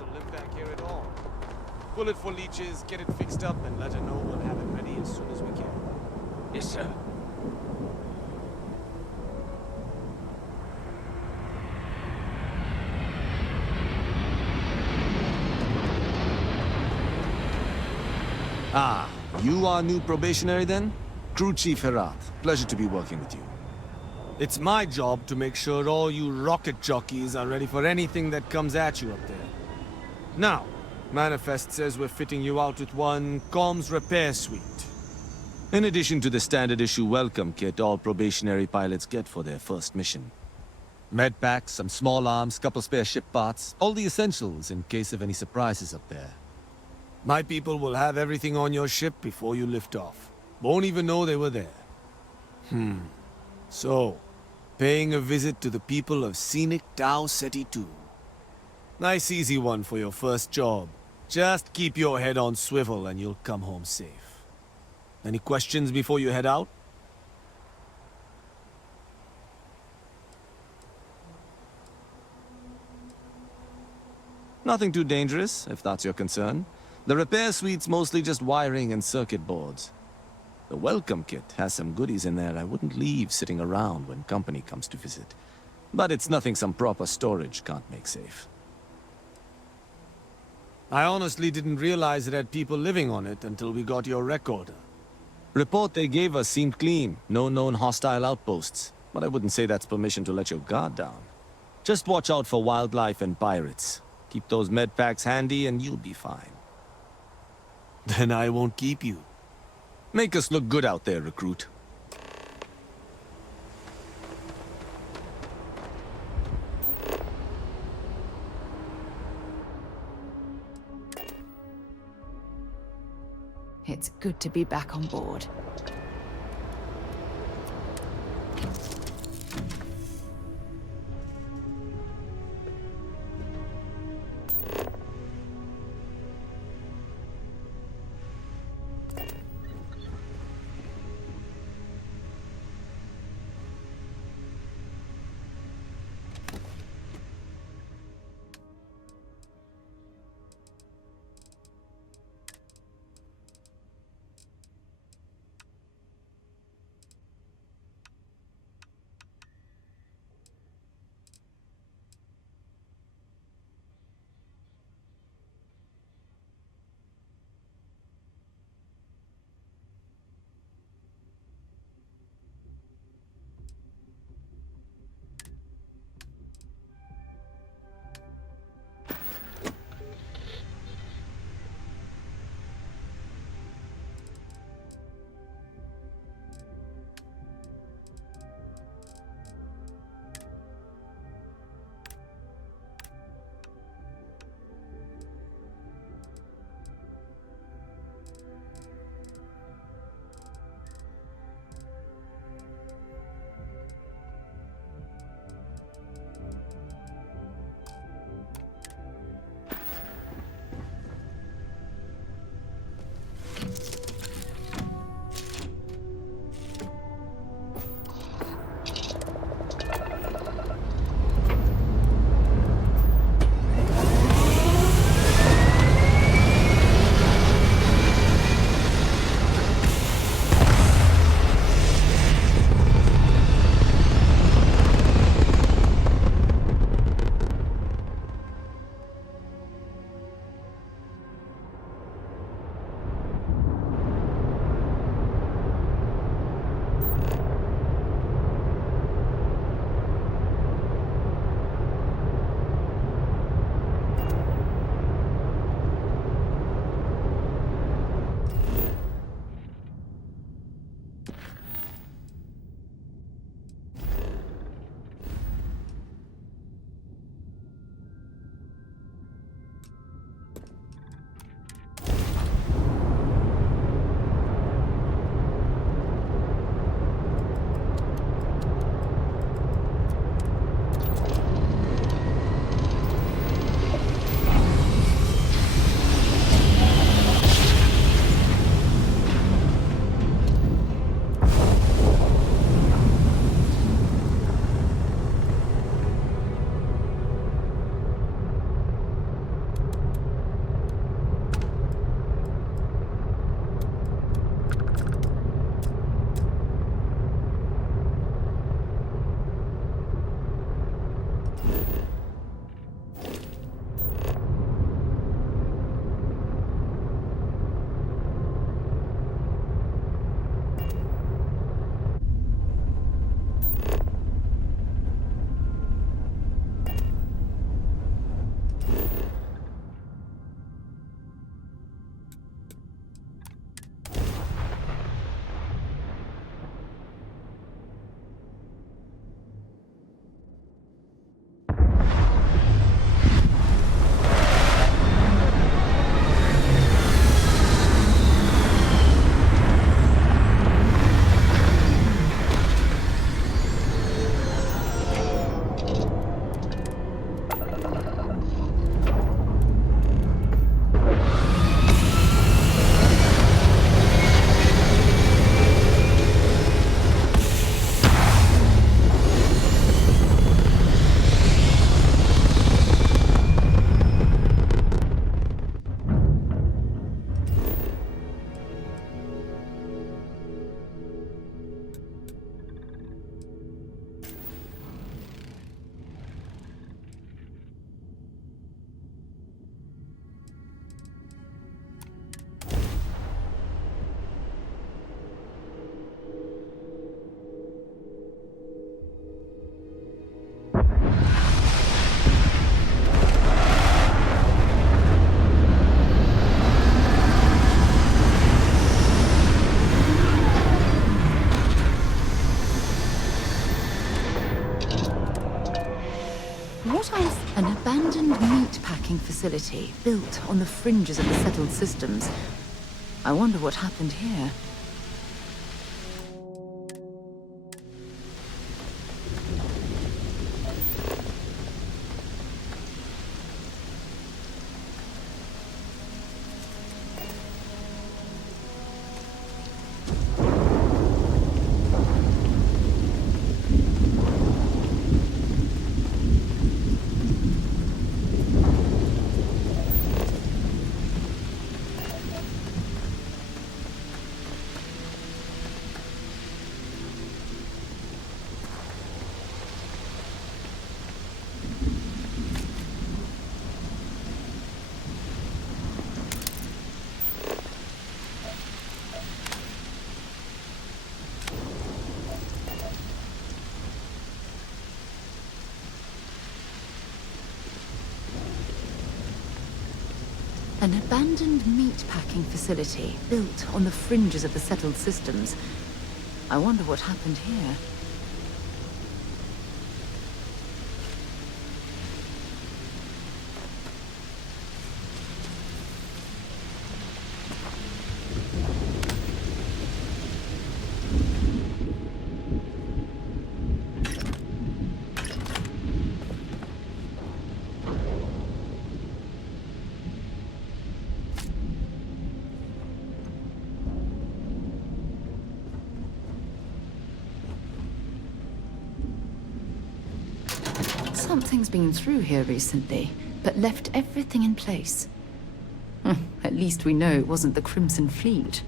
to live back here at all. Pull it for leeches, get it fixed up, and let her know we'll have it ready as soon as we can. Yes, sir. Ah, you are new probationary then? Crew Chief Herat, pleasure to be working with you. It's my job to make sure all you rocket jockeys are ready for anything that comes at you up there. Now, Manifest says we're fitting you out with one comms repair suite. In addition to the standard issue welcome kit all probationary pilots get for their first mission. Med packs, some small arms, couple spare ship parts, all the essentials in case of any surprises up there. My people will have everything on your ship before you lift off. Won't even know they were there. So, paying a visit to the people of scenic Tau Ceti 2. Nice easy one for your first job. Just keep your head on swivel and you'll come home safe. Any questions before you head out? Nothing too dangerous, if that's your concern. The repair suite's mostly just wiring and circuit boards. The welcome kit has some goodies in there I wouldn't leave sitting around when company comes to visit. But it's nothing some proper storage can't make safe. I honestly didn't realize it had people living on it until we got your recorder. Report they gave us seemed clean, no known hostile outposts. But I wouldn't say that's permission to let your guard down. Just watch out for wildlife and pirates. Keep those med packs handy and you'll be fine. Then I won't keep you. Make us look good out there, recruit. It's good to be back on board. facility built on the fringes of the settled systems. I wonder what happened here. An abandoned meat-packing facility built on the fringes of the settled systems. I wonder what happened here. Something's been through here recently, but left everything in place. At least we know it wasn't the Crimson Fleet.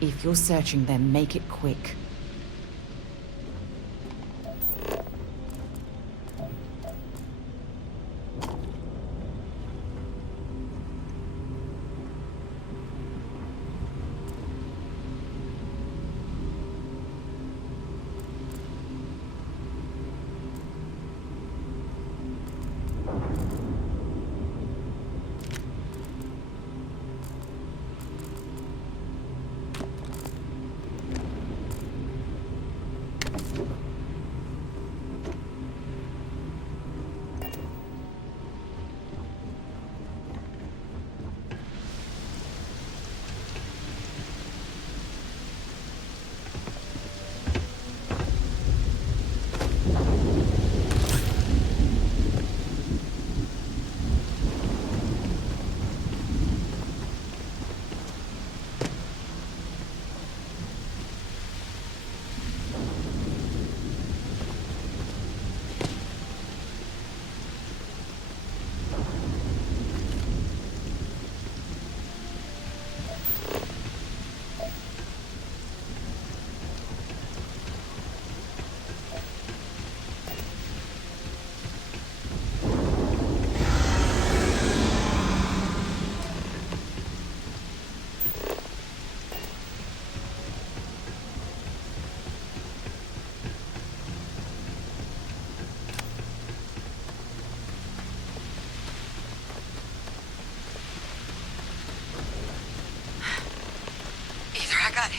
If you're searching them, make it quick.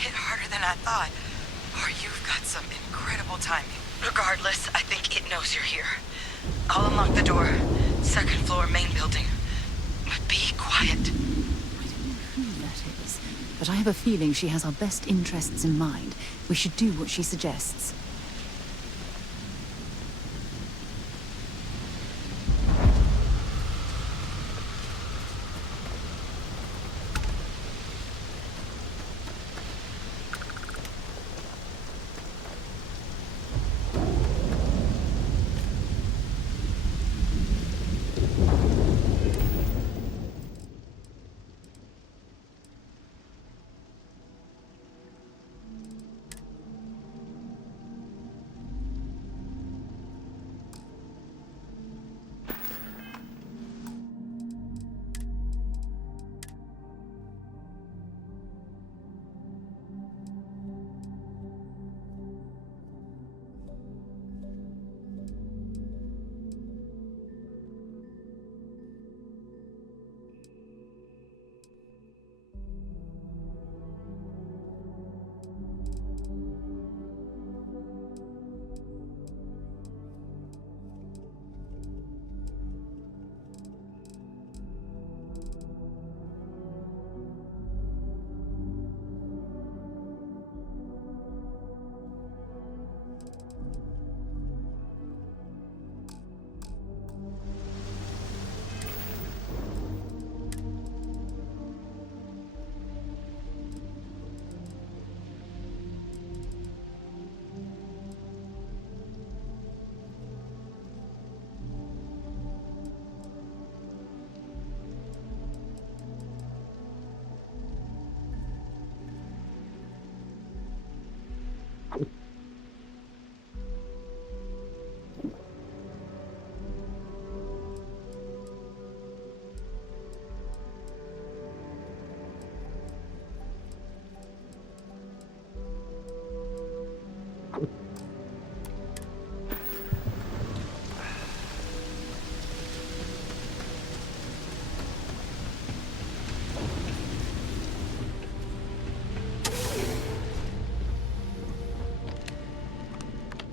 hit harder than I thought. Or you've got some incredible timing. Regardless, I think it knows you're here. I'll unlock the door. Second floor, main building. But be quiet. I don't know who that is, but I have a feeling she has our best interests in mind. We should do what she suggests.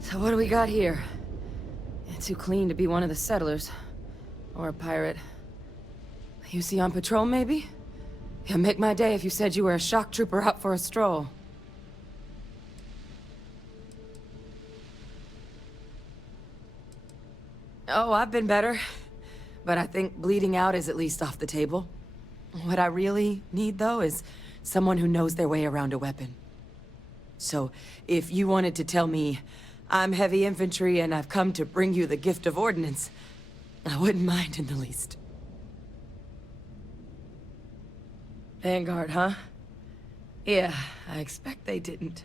So what do we got here? Too clean to be one of the settlers. Or a pirate. You see on patrol, maybe? Yeah, make my day if you said you were a shock trooper out for a stroll. Oh, I've been better. But I think bleeding out is at least off the table. What I really need, though, is someone who knows their way around a weapon. So, if you wanted to tell me, I'm heavy infantry and I've come to bring you the gift of ordnance, I wouldn't mind in the least. Vanguard, huh? Yeah, I expect they didn't.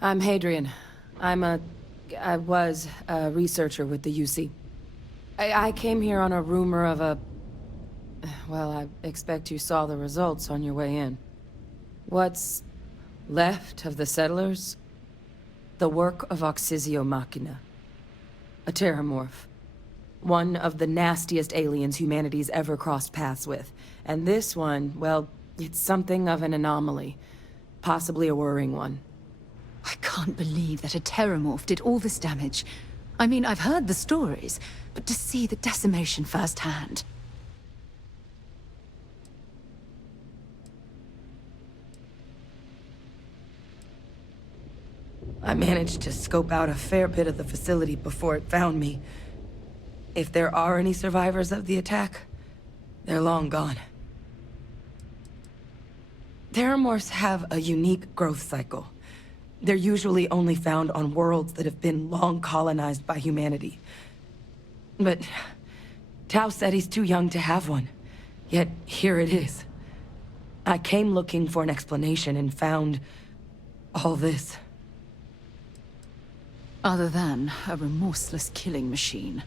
I'm Hadrian. I was a researcher with the UC. I came here on a rumor of a... Well, I expect you saw the results on your way in. What's left of the settlers? The work of Oxysio Machina. A terramorph. One of the nastiest aliens humanity's ever crossed paths with. And this one, well, it's something of an anomaly. Possibly a worrying one. I can't believe that a terramorph did all this damage. I mean, I've heard the stories, but to see the decimation firsthand... I managed to scope out a fair bit of the facility before it found me. If there are any survivors of the attack, they're long gone. Terramorphs have a unique growth cycle. They're usually only found on worlds that have been long colonized by humanity. But Tau Ceti's too young to have one. Yet here it is. I came looking for an explanation and found all this. Other than a remorseless killing machine.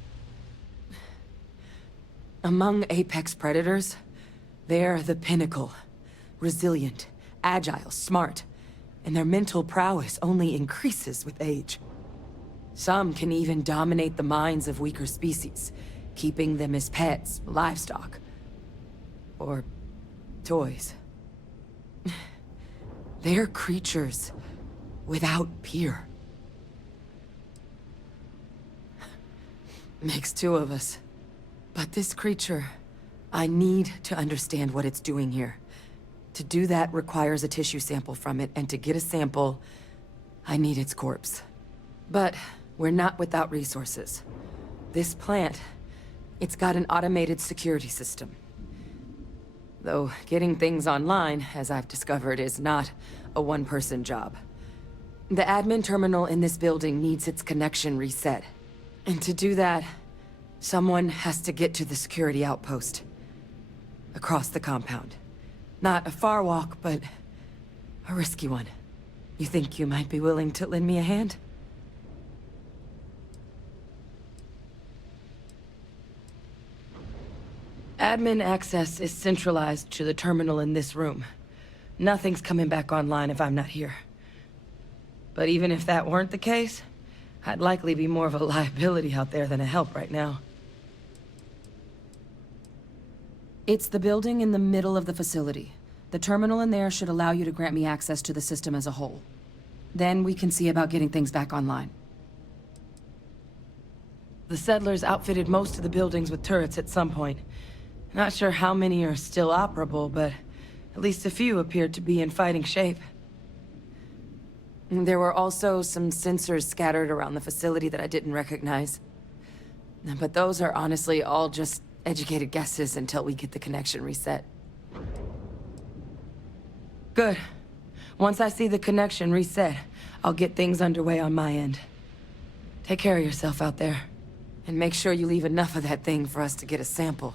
Among apex predators, they're the pinnacle. Resilient, agile, smart, and their mental prowess only increases with age. Some can even dominate the minds of weaker species, keeping them as pets, livestock, or toys. They're creatures without peer. Makes two of us. But this creature, I need to understand what it's doing here. To do that requires a tissue sample from it, and to get a sample, I need its corpse. But we're not without resources. This plant, it's got an automated security system. Though getting things online, as I've discovered, is not a one-person job. The admin terminal in this building needs its connection reset. And to do that, someone has to get to the security outpost. Across the compound. Not a far walk, but a risky one. You think you might be willing to lend me a hand? Admin access is centralized to the terminal in this room. Nothing's coming back online if I'm not here. But even if that weren't the case, I'd likely be more of a liability out there than a help right now. It's the building in the middle of the facility. The terminal in there should allow you to grant me access to the system as a whole. Then we can see about getting things back online. The settlers outfitted most of the buildings with turrets at some point. Not sure how many are still operable, but at least a few appeared to be in fighting shape. There were also some sensors scattered around the facility that I didn't recognize. But those are honestly all just educated guesses until we get the connection reset. Good. Once I see the connection reset, I'll get things underway on my end. Take care of yourself out there. And make sure you leave enough of that thing for us to get a sample.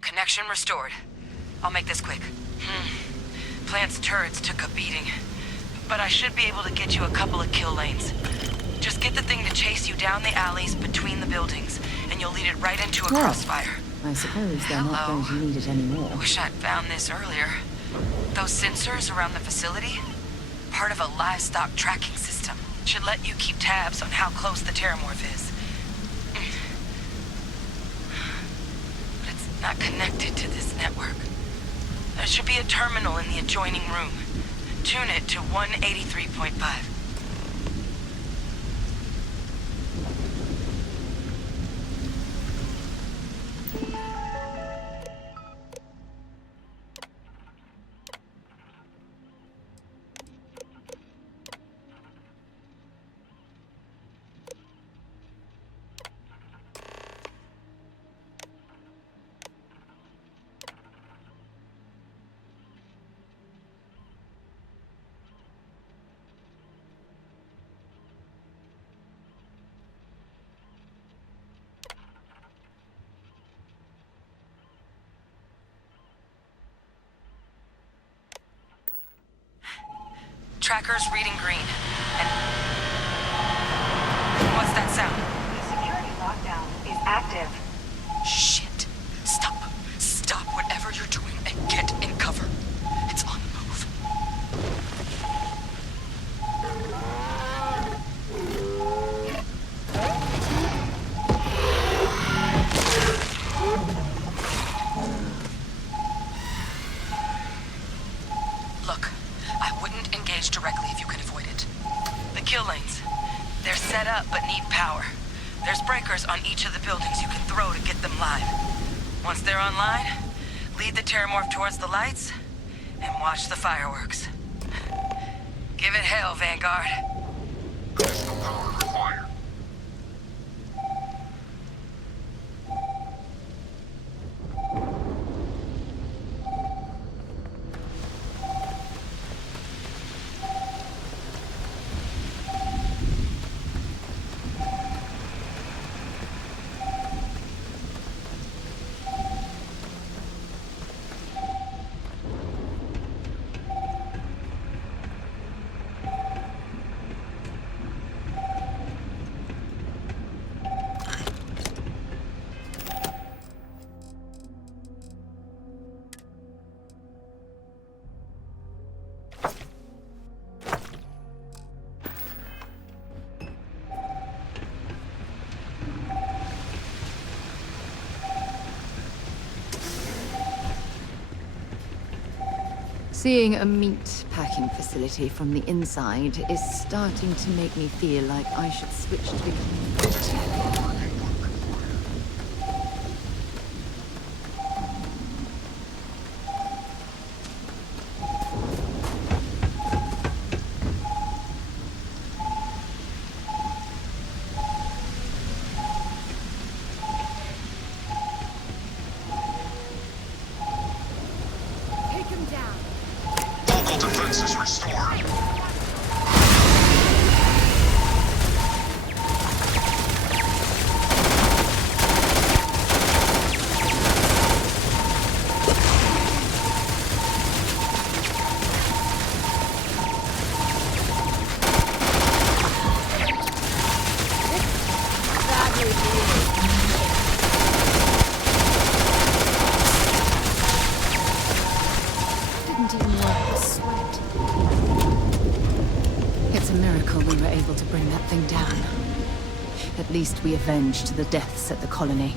Connection restored. I'll make this quick. Plant's turrets took a beating, but I should be able to get you a couple of kill lanes. Just get the thing to chase you down the alleys between the buildings, and you'll lead it right into a crossfire. I suppose they're not going to need it anymore. Wish I'd found this earlier. Those sensors around the facility? Part of a livestock tracking system. Should let you keep tabs on how close the terramorph is. But it's not connected to this network. There should be a terminal in the adjoining room. Tune it to 183.5. Tracker's reading green. And... what's that sound? The security lockdown is active. Shit. Stop. Stop whatever you're doing and get in cover. It's on the move. Look, I wouldn't engage directly if you can avoid it. The kill lanes, they're set up but need power. There's breakers on each of the buildings you can throw to get them live. Once they're online, lead the Terramorph towards the lights and watch the fireworks. Give it hell, Vanguard. Additional power required. Seeing a meat packing facility from the inside is starting to make me feel like I should switch to becoming a vegetarian. Local defenses restored. Didn't even wipe the sweat. It's a miracle we were able to bring that thing down. At least we avenged the deaths at the colony.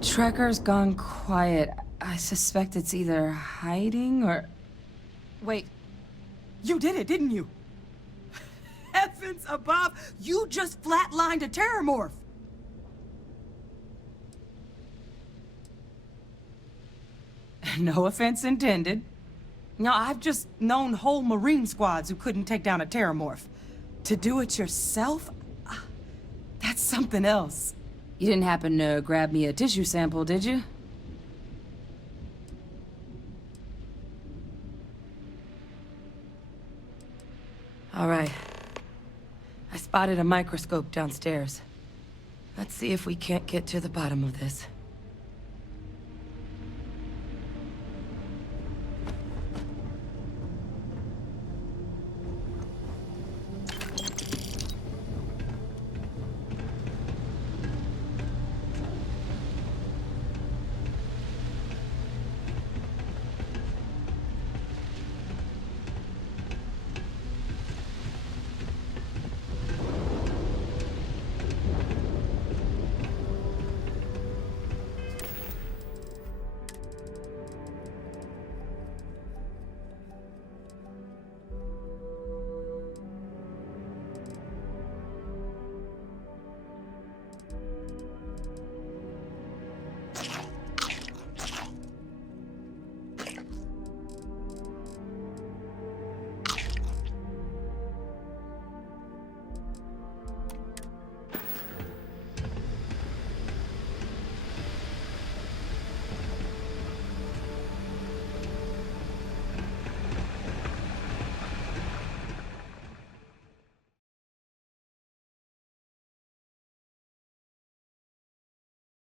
Tracker's gone quiet. I suspect it's either hiding or... Wait, you did it, didn't you? Heavens above, you just flatlined a Terramorph! No offense intended. No, I've just known whole Marine squads who couldn't take down a Terramorph. To do it yourself? That's something else. You didn't happen to grab me a tissue sample, did you? All right. I spotted a microscope downstairs. Let's see if we can't get to the bottom of this.